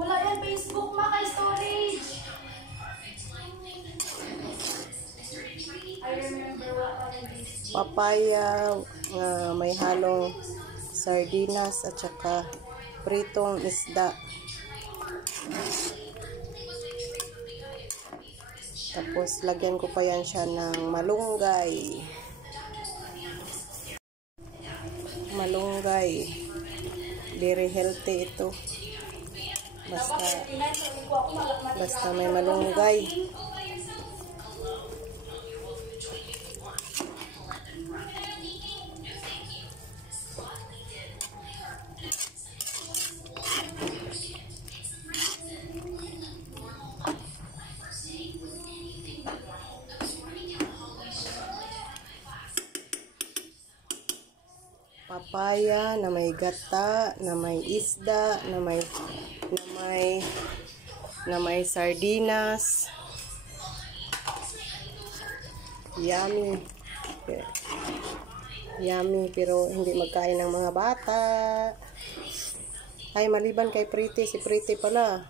Wala yan Facebook, ma, kay storage. I remember what Papaya, may halong sardinas at saka pritong isda. Tapos lagyan ko pa yan siya ng malunggay. Malunggay. Very healthy ito. Basta may malunggay. Papaya na may gata, na may isda, na may sardinas. Yummy. Yummy, pero hindi magkain ng mga bata. Ay, maliban kay Pretty, si Pretty pala,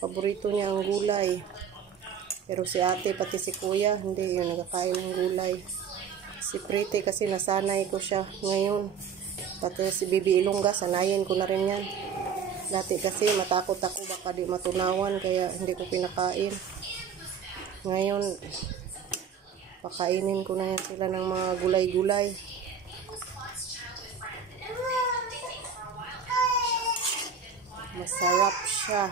paborito niya ang gulay. Pero si ate, pati si kuya, hindi yun nagkakain ng gulay. Si Pretty kasi nasanay ko siya ngayon. Pati si Bibi Ilongga, sanayin ko na rin yan. Dati kasi matakot ako baka di matunawan, kaya hindi ko pinakain. Ngayon, pakainin ko na yan sila ng mga gulay-gulay. Masarap siya.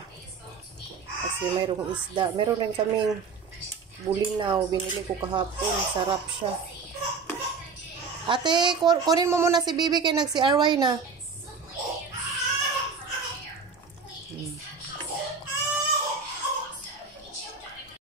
Kasi mayroong isda. Meron rin kaming bulinaw. Binili ko kahapon. Sarap siya. Ate, kunin mo muna si Bibi kay nag-CRY na.